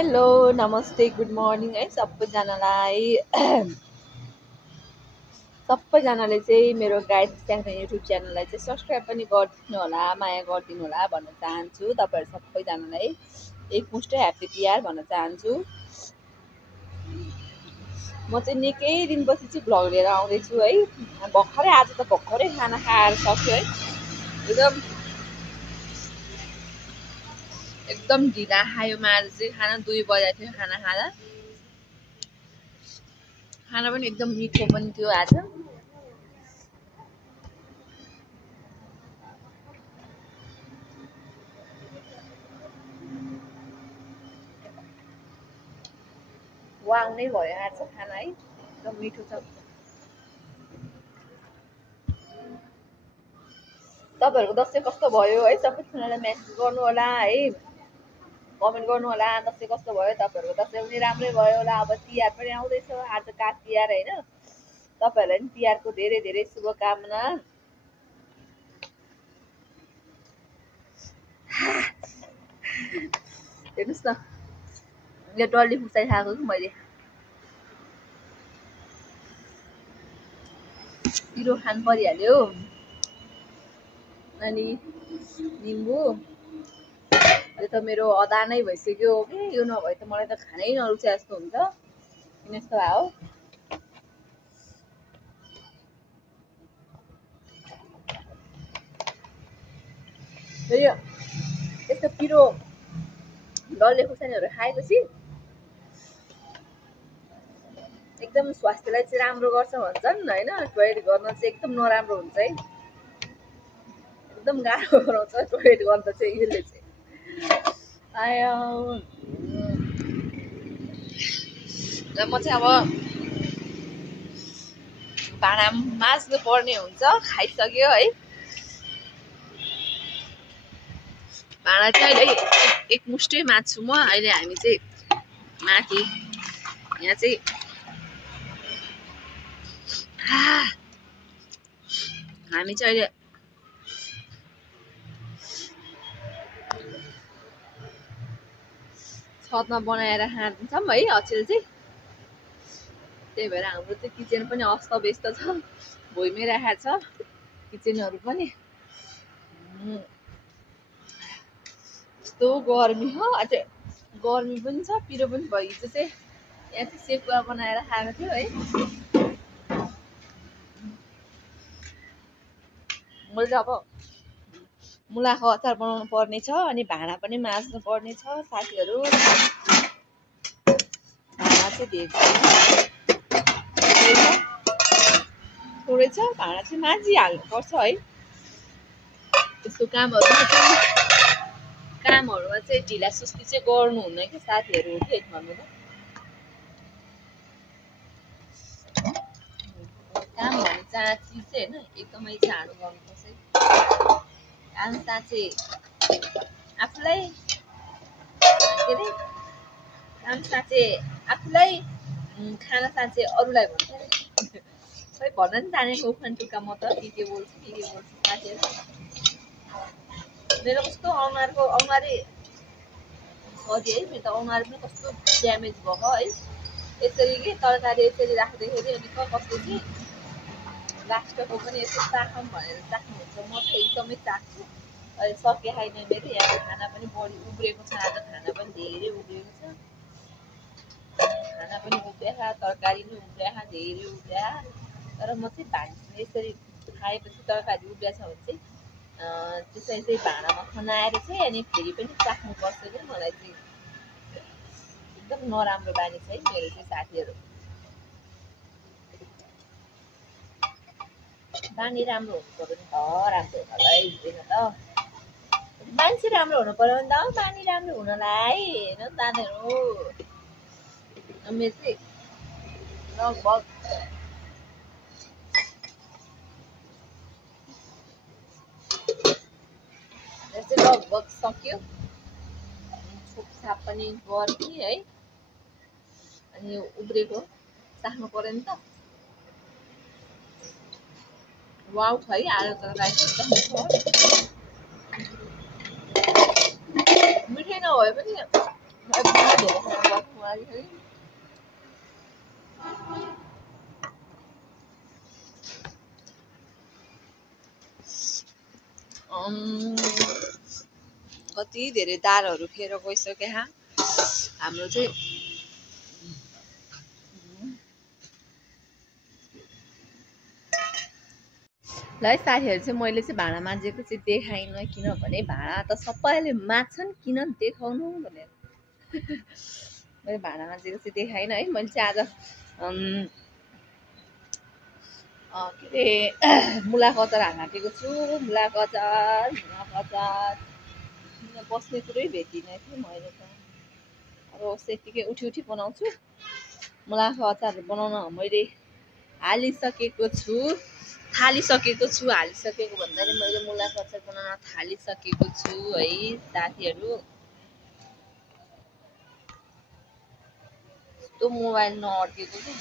Hello नमस्ते good morning है सबैजनालाई। सबैजनाले चाहिँ मेरो गाइड च्यानल युट्युब च्यानललाई चाहिँ सब्सक्राइब पनि गरिदिनु होला, माया गरिदिनु होला भन्न चाहन्छु। तपाईँहरू सबैजनालाई एकमुष्ट ह्याप्पी तिहार भन्न चाहन्छु। म चाहिँ निकै दिनपछि चाहिँ भ्लग लिएर आउँदैछु है। भर्खरै आज त भर्खरै खाना खाएर सक्यो है। एकदम ढिला खायो। आज चाहिँ खाना 2 बजेको थियो। खाना पनि एकदम मिठो पनि थियो आज। वाङ नै भयो आज खाना है, एकदम मिठो छ। तपाईँहरूको दसैँ कस्तो भयो है, सबैजनालाई मेसेज गर्नु होला है, कमेन्ट गर्नु होला दसैँ कस्तो भयो। तपाईँहरूको दसैँ पनि राम्रै भयो होला। अब तिहार पनि आउँदैछ, आज काग तिहार होइन। तपाईँहरूलाई पनि तिहारको धेरै धेरै शुभकामना। हेर्नुहोस् न, यो डल्ली खुर्सानी खाएको कि मैले। पिरो खानु परिहाल्यो। अनि निम्बु, यो त मेरो अदा नै भइसक्यो कि। यो नभए त मलाई त खानै नरुचे जस्तो हुन्छ। किन यस्तो भयो? यो यस्तो पिरो डल्ले खुर्सानीहरू खाएपछि एकदम स्वास्थ्यलाई चाहिँ राम्रो गर्छ भन्छन् होइन। टोयलेट गर्न चाहिँ एकदम नराम्रो हुन्छ है, एकदम गाह्रो गराउँछ टोयलेट गर्दा चाहिँ यसले चाहिँ। म चाहिँ अब भाँडा माझ्नु पर्ने हुन्छ, खाइसक्यो है। भाँडा चाहिँ अहिले एकमुष्टै माझ्छु म अहिले। हामी चाहिँ माथि यहाँ चाहिँ हामी चाहिँ अहिले छतमा बनाएर खान्छौँ है अचेल चाहिँ। त्यही भएर हाम्रो चाहिँ किचन पनि अस्तव्यस्त छ, भुइँमै राखेको छ किचनहरू पनि। यस्तो गर्मी हो, अझै गर्मी पनि छ, पिरो पनि भयो। हिजो चाहिँ यहाँ चाहिँ सेकुवा बनाएर खाएको थियो है। मैले अब मुलाको अचार बनाउनु पर्ने छ, अनि भाँडा पनि माझ्नु पर्ने छ साथीहरू। भाँडा चाहिँ थोरै छ, भाँडा चाहिँ माझिहाल्नुपर्छ है। त्यस्तो कामहरूमा चाहिँ ढिला सुस्ती चाहिँ गर्नुहुन्न कि साथीहरू हो कि भन्नु त। काम भन्ने चाँची चाहिँ होइन, एकदमै चाँडो गर्नुपर्छ है। काम साँचे आफूलाई के अरे, काम साँचे आफूलाई, खाना साँचे अरूलाई भन्छ। खै भन्न नि जानेको उखान टुक्का म त के बोल्छु साथीहरू। मेरो कस्तो अनुहारै सरी है, मेरो त अनुहार पनि कस्तो ड्यामेज भएको है। यसरी के तरकारी यसरी राख्दैखेरि अनि कस्तो चाहिँ लास्टको पनि यसो चाखौँ भनेर चाख्नुहुन्छ। म त एकदमै चाख्छु। अहिले सके छैन मेरो। यहाँ खाना पनि बढी उब्रेको छ, आज खाना पनि धेरै उब्रेको छ। खाना पनि उब्रेको, तरकारी पनि उब्रेको, धेरै उब्रेको। तर म चाहिँ भान्छु यसरी खाएपछि तरकारी उब्रेको छ भने चाहिँ त्यसरी चाहिँ भाँडामा खनाएर चाहिँ अनि फेरि पनि चाख्नुपर्छ क्या। मलाई चाहिँ एकदम नराम्रो बानी छ है मेरो चाहिँ साथीहरू। बानी राम्रो हुनु पर्यो नि त, राम्रो हुनलाई हुँदैन त। मान्छे राम्रो हुनु पर्यो नि त बानी राम्रो हुनलाई, हेर्नु साथीहरू। मेरो चाहिँ लगभग सक्यो। छोपछाप पनि गर्ने है, अनि उब्रेको चाख्नु पर्यो नि त। वाउ छ है आलु तरकारी एकदम मिठो। मिठै नभए पनि कति धेरै दालहरू खेर गइसक्यो हाम्रो चाहिँ ल साथीहरू चाहिँ मैले चाहिँ भाँडा माझेको चाहिँ देखाइनँ किनभने भाँडा त सबैले माझ्छन् किन देखाउनु भनेर मैले भाँडा माझेको चाहिँ देखाइनँ है। मैले चाहिँ आज के अरे मुलाको अचार हाल्न आँटेको छु। मुलाको अचार बस्ने कुरै भेटिनँ कि मैले त अब यतिकै उठी बनाउँछु। मुलाको अचार बनाउन मैले हालिसकेको छु हालिसकेको भन्दा नि मैले मुलाको अचार बनाउन थालिसकेको छु है साथीहरू। त्यो मोबाइल नअड्केको कि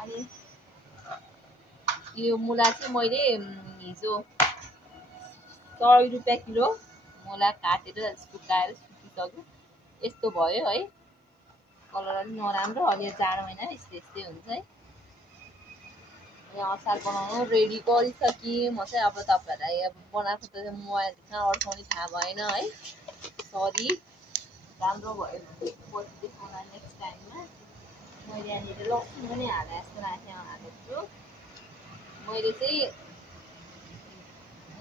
अनि यो मुला चाहिँ मैले हिजो 100 रुपियाँ किलो मुला काटेर सुकाएर सुकिसक्यो। यस्तो भयो है, कलर अलि नराम्रो। अलि जाडो महिना यस्तै हुन्छ है। यहाँ अचार बनाउनु रेडी गरिसकेँ म चाहिँ। अब तपाईँहरूलाई अब बनाएको त मोबाइल कहाँ अड्काउने थाहा भएन है, सरी। राम्रो भयो भने पछि देखाउँला नेक्स्ट टाइममा। मैले यहाँनिर लसुन पनि हाले जस्तो लाग्यो, हालेको छु। मैले चाहिँ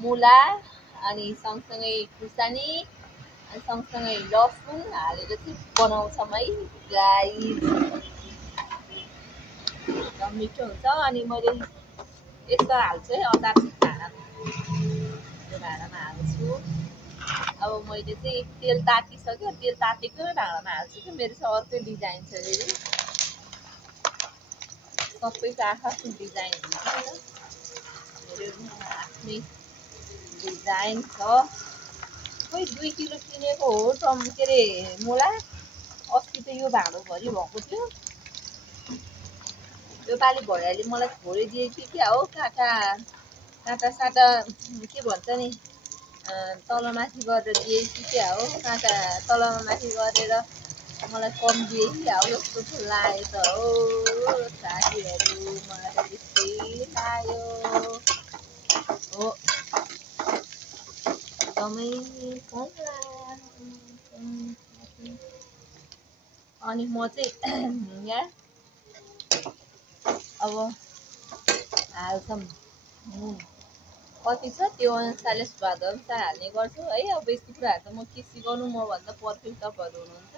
मुला अनि सँगसँगै खुर्सानी अनि सँगसँगै लसुन हालेर चाहिँ बनाउँछौँ है गाइस, एकदम मिठो हुन्छ। अनि मैले यस्तो हाल्छु है अचार चाहिँ भाँडामा हाल्छु। अब मैले चाहिँ तेल तातिसक्यो, तेल तातेको भाँडामा हाल्छु कि मेरो चाहिँ अर्कै डिजाइन छ फेरि, सबैको आफ्नो डिजाइन हुन्छ नि त। मेरो आफ्नै डिजाइन छ। खोइ 2 किलो किनेको हो के अरे मुला। अस्ति त यो भाँडोभरि भएको थियो। यो पालि भैयाले मलाई छोडिदिए कि क्या हो, काँटा साटा के भन्छ नि, तलमाथि गरेर दिए कि क्या हो। काँटा तलमाथि गरेर मलाई कम दिए कि क्या हो जस्तो लाग्यो त हो साथीहरू। मलाई त त्यस्तै लाग्यो हो, एकदमै कम लाग्यो। अनि म चाहिँ यहाँ अब हाल्छौँ नुन कति छ त्यो अनुसारले स्वाद अनुसार हाल्ने गर्छु है। अब यस्तो कुराहरू त म के सिकाउनु, मभन्दा पर्फेक्ट तपाईँहरू हुनुहुन्छ।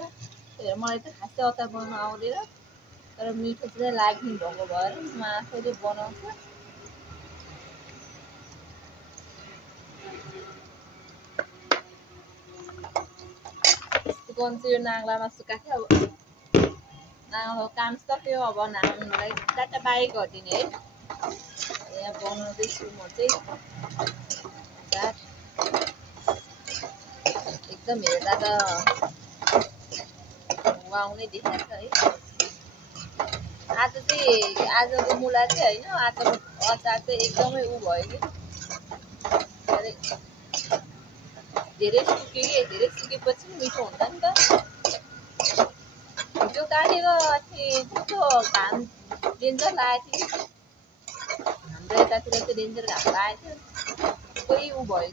त्यही मलाई त खासै अचार बनाउनु आउँदैन, तर मिठो चाहिँ लाग्ने भएको भएर म आफैले बनाउँछु। सुकाउनु चाहिँ यो नाङ्लामा सुकाएको थियो। अब नाङ्लो काम सक्यो, अब नाङ्लोलाई टाटा बाई गरिदिने है। यहाँ बनाउँदैछु म चाहिँ अचार। एकदम हेर्दा त वाउ नै देखाएको छ है। आजको मुला चाहिँ होइन, आजको अचार चाहिँ एकदमै भयो कि धेरै सुक्यो कि, धेरै सुकेपछि मिठो हुन्छ नि त। हिजो काटेको थिएँ, त्यस्तो घाम डेन्जर लागेको थियो कि, हाम्रो यतातिर चाहिँ डेन्जर घाम लागेको थियो। कोही भयो।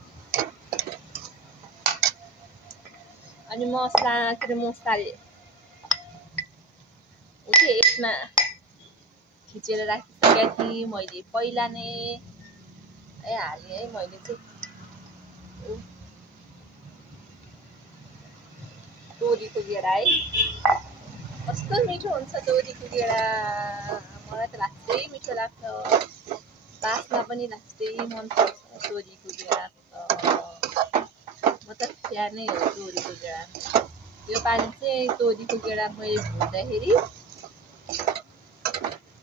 अनि मसाले यसमा खिचेर राखिसकेका थिएँ मैले पहिला नै है, हालेँ है मैले चाहिँ तोरीको गेडा है। कस्तो मिठो हुन्छ तोरीको गेडा, मलाई त लाग्दै मिठो लाग्छ। बास्ना पनि लाग्दै मनपर्छ तोरीको गेडा। म त फ्यान नै हो तोरीको गेडा। यो पालि चाहिँ तोरीको गेडा मैले भुट्दाखेरि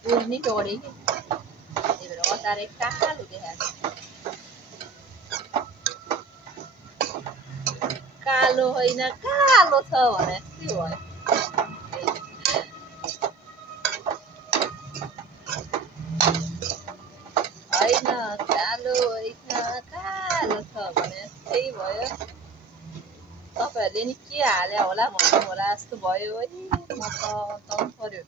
तोरी नै डढेँ कि, त्यही भएर अचार कालो देखाएको। कालो होइन कालो छ भने जस्तै भयो। होइन कालो होइन कालो छ भने जस्तै भयो। तपाईहरुले नि के हाले होला भन्नु होला जस्तो भयो है म त तम पर्यो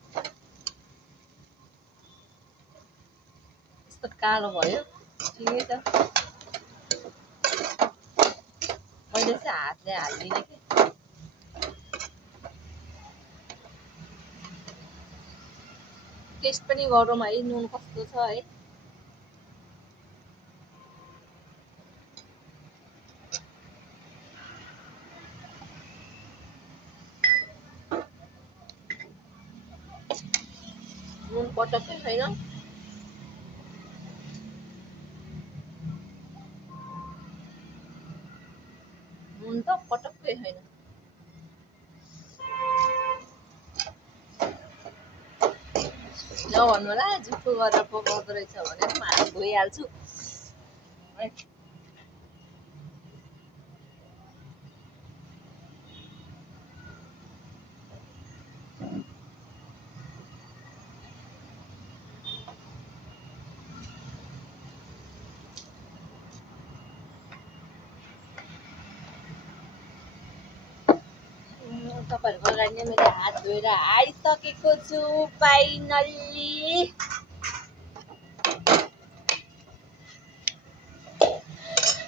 यस्तो कालो भयो ठिकै छ मैले चाहिँ हातले हाल्दिनँ के टेस्ट पनि गरौँ है नुन कस्तो छ है नुन पटक्कै छैन नुन त पटक्कै छैन नभन्नु होला जुठो गरेर पकाउँदो रहेछ भनेर म हात धोइहाल्छु तपाईहरुको लागि नै मैले हात धोएर आइसकेको छु फाइनल्ली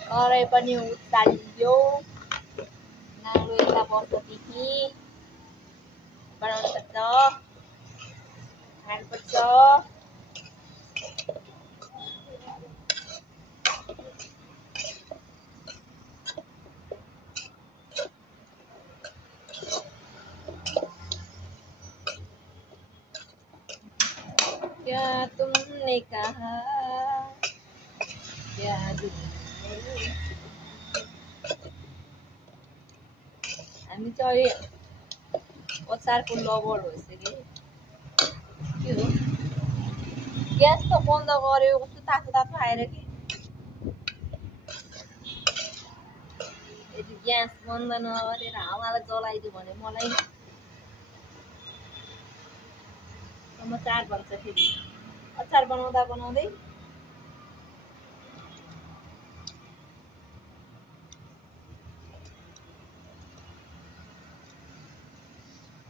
कराई पनि उताल्यो नाङ्लो यता बस्दैदेखि बनाउनु पर्छ खानुपर्छ क्या तुमने कहा क्या हामी चाहिँ अचारको लभर भइसक्यो के हो ग्यास त बन्द गर्यो कस्तो तातो तातो आएर कि यदि ग्यास बन्द नगरेर हावालाई जलाइदियो भने मलाई समाचार भन्छ फेरि अचार बनाउँदा बनाउँदै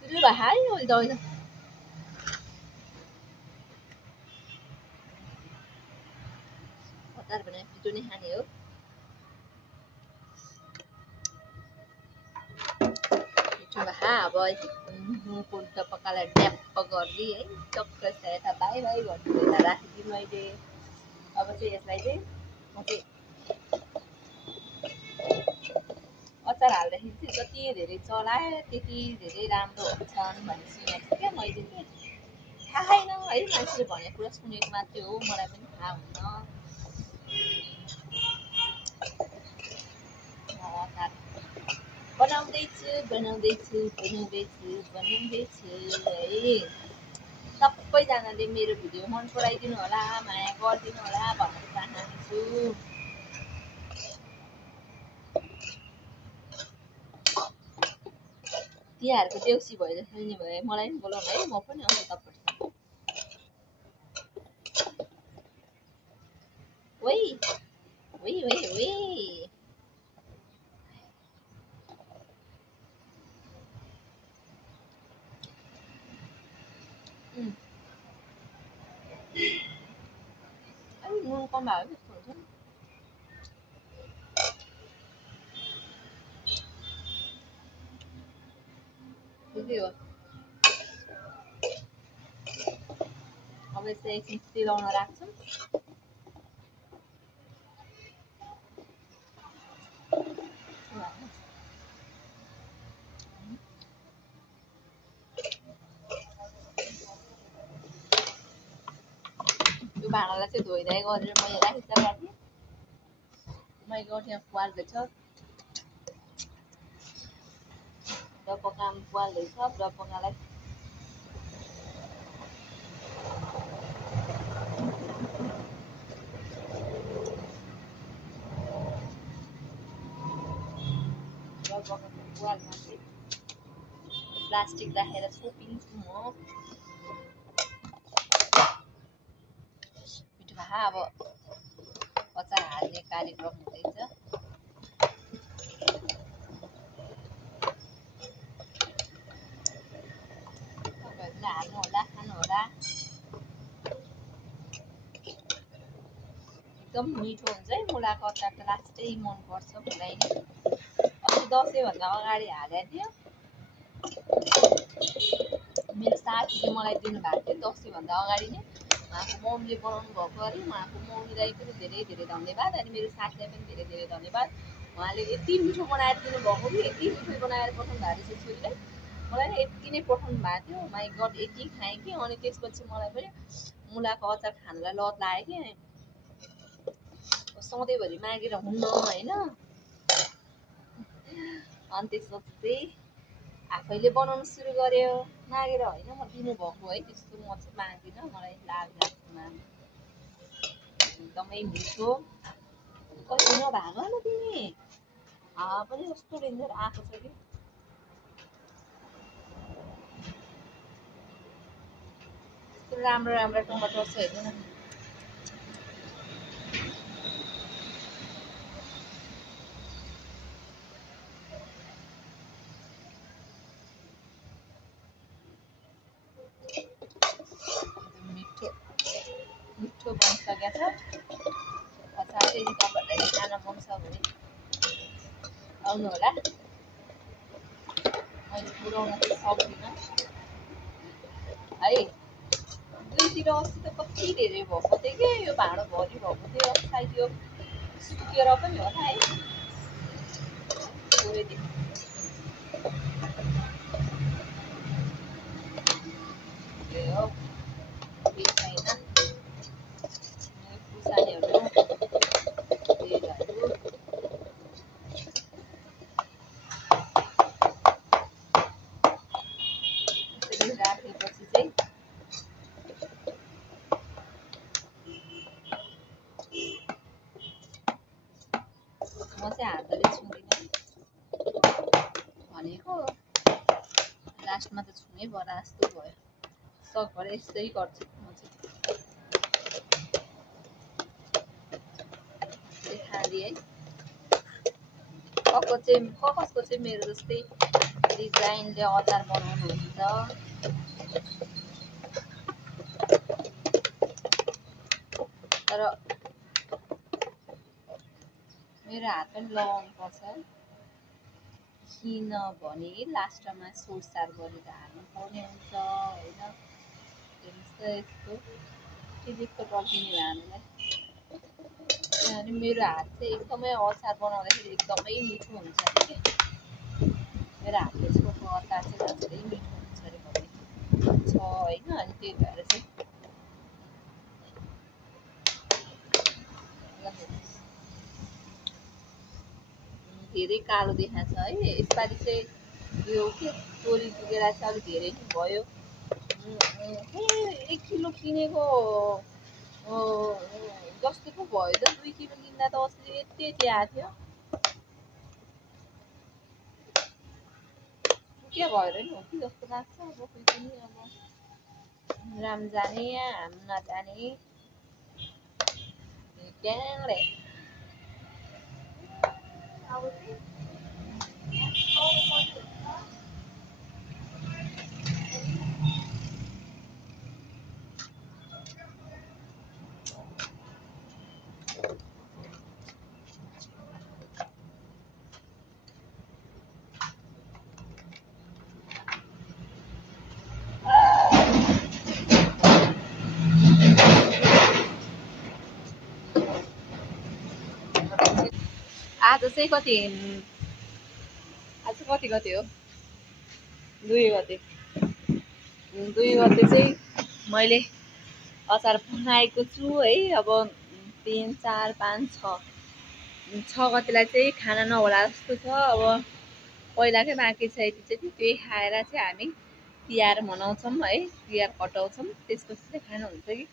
त्यो भए हाइ अहिले होइन अचार भने पिटो नै खाने हो पिठो भए अब नुनको टपकालाई ड्याप्प गरिदिएँ है टक्क यता भाइ भाइ भन्नु यता राखिदिएँ मैले अब चाहिँ यसलाई चाहिँ म चाहिँ अचार हाल्दाखेरि चाहिँ जति धेरै चलाए त्यति धेरै राम्रो हुन्छन् भन्ने सुनेको छु क्या मैले चाहिँ थाहा छैन है मान्छेले भनेको कुरा सुनेको मात्रै हो मलाई पनि थाहा हुन्न अचार बनाउँदैछु है सबैजनाले मेरो भिडियो मन पराइदिनु होला माया गरिदिनु होला भन्न चाहन्छु तिहारको देउसी भएर खेल्ने भए मलाई पनि बोलाउनु है म पनि आउँछु तपाईहरुसँग ओइ ओइ ओइ ओइ नुन कम भयो जस्तो हुन्छ ठिकै हो अब यसलाई एकछिन सिलाउन राख्छु यो भाँडालाई चाहिँ धोइधाइ गरेर मैले राखिसकेको थिएँ मैले यहाँ पाल्दैछ डपकाम पाल्दैछ डपकालाई डपकाको पालमा चाहिँ प्लास्टिक राखेर छोपिन्छु म मिठो भए अब अचार हाल्ने कार्यक्रम हुँदैछ हाल्नु होला, खानु होला। एकदम मिठो हुन्छ है मुलाको अचार त, लास्टै मनपर्छ मलाई नि। अस्ति दसैँभन्दा अगाडि हालेको थियो, मेरो साथीले मलाई दिनुभएको थियो दसैँभन्दा अगाडि नै। उहाँको मम्मीले बनाउनु भएको अरे, उहाँको मम्मीलाई पनि धेरै धेरै धन्यवाद, अनि मेरो साथीलाई पनि धेरै धेरै धन्यवाद। उहाँले यति मिठो बनाएर दिनुभएको कि, यति मिठो बनाएर पठाउनु भएको थियो छोरीलाई, मलाई नै यति नै पठाउनु भएको थियो। माई गड, यति खाएँ कि, अनि त्यसपछि मलाई पनि मुलाको अचार खानुलाई लत लाग्यो कि, सधैँभरि मागेर हुन्न होइन। अनि त्यसपछि चाहिँ आफैले बनाउनु सुरु गर्यो, मागेर होइन, म दिनुभएको है, त्यस्तो म चाहिँ माग्दिनँ, मलाई लाग्छ। एकदमै मिठो। कति नभाग न तिमी, हावा पनि कस्तो डेन्जर आएको छ कि। राम्रो राम्रो टमाटर छ हेर्नु न। मिठो मिठो बनिसकेको छ अचार चाहिँ। तपाईँहरूलाई खान मन छ भने आउनु होला। मैले पुऱ्याउन चाहिँ सक्दिनँ है। दुईतिर अस्ति त कति धेरै भएको थियो कि, यो भाँडो भरि भएको थियो, सायद यो सुकेर पनि होला है। राखेपछि चाहिँ म चाहिँ हातले छुँदिनँ भनेको, लास्टमा त छुनै पर्ला जस्तो भयो। सकभर यस्तै गर्छु म चाहिँ। खाँदी है, कसको चाहिँ मेरो जस्तै डिजाइनले अचार बनाउनुहुन्छ। तर मेरो हात पनि लगाउनु पर्छ किनभने लास्टमा सोरसार गरेर हाल्नु पर्ने हुन्छ होइन। यस्तो टिभिको टल्किने हामीलाई। किनभने मेरो हात चाहिँ एकदमै अचार बनाउँदाखेरि एकदमै मिठो हुन्छ कि, मेरो हातले छोएको अचार चाहिँ झन् मिठो हुन्छ अरे भन्ने छ होइन। अनि त्यही भएर चाहिँ धेरै कालो देखाएको छ है। यसपालि चाहिँ यो के तोरी पुगेर चाहिँ अलिक धेरै नै भयो। 1 किलो किनेको जस्तो पो भयो त, 2 किलो किन्दा त अस्ति यति यति आएको थियो। के भएर नि हो कि जस्तो लाग्छ। अब कोही पनि अब राम जाने हाम नजाने क्याङले। आज चाहिँ कति गते हो? 2 गते। 2 गते चाहिँ मैले अचार बनाएको छु है। अब 3, 4, 5, 6 गतेलाई चाहिँ खाना नहोला जस्तो छ। अब पहिलाकै बाँकी छ यति चाहिँ, त्यही खाएर चाहिँ हामी तिहार मनाउँछौँ है, तिहार कटाउँछौँ। त्यसपछि चाहिँ खानुहुन्छ कि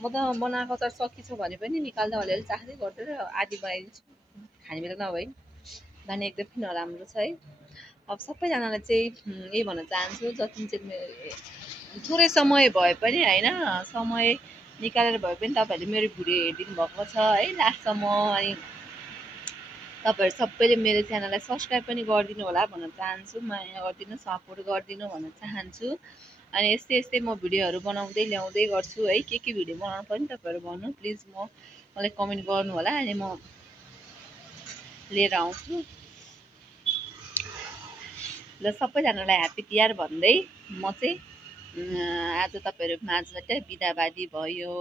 म त बनाएको अचार सकिन्छ भने पनि निकाल्दा अलिअलि चाख्दै गर्दै आदि बनाइदिन्छु, खाने बेला नभए। भने एकदमै नराम्रो छ है। अब सबैजनालाई चाहिँ यही भन्न चाहन्छु, जति चाहिँ थोरै समय भए पनि होइन, समय निकालेर भए पनि तपाईँहरूले मेरो भिडियो हेरिदिनु भएको छ है लास्टसम्म। अनि तपाईँहरू सबैले मेरो च्यानललाई सब्सक्राइब पनि गरिदिनु होला भन्न चाहन्छु, माया गरिदिनु, सपोर्ट गरिदिनु भन्न चाहन्छु। अनि यस्तै यस्तै म भिडियोहरू बनाउँदै ल्याउँदै गर्छु है। के भिडियो बनाउनु पर्ने तपाईँहरू भन्नु प्लिज, मलाई कमेन्ट गर्नु होला, अनि म लिएर आउँछु। ल सबैजनालाई ह्याप्पी तिहार भन्दै म चाहिँ आज तपाईँहरू माझबाट बिदाबादी भयो।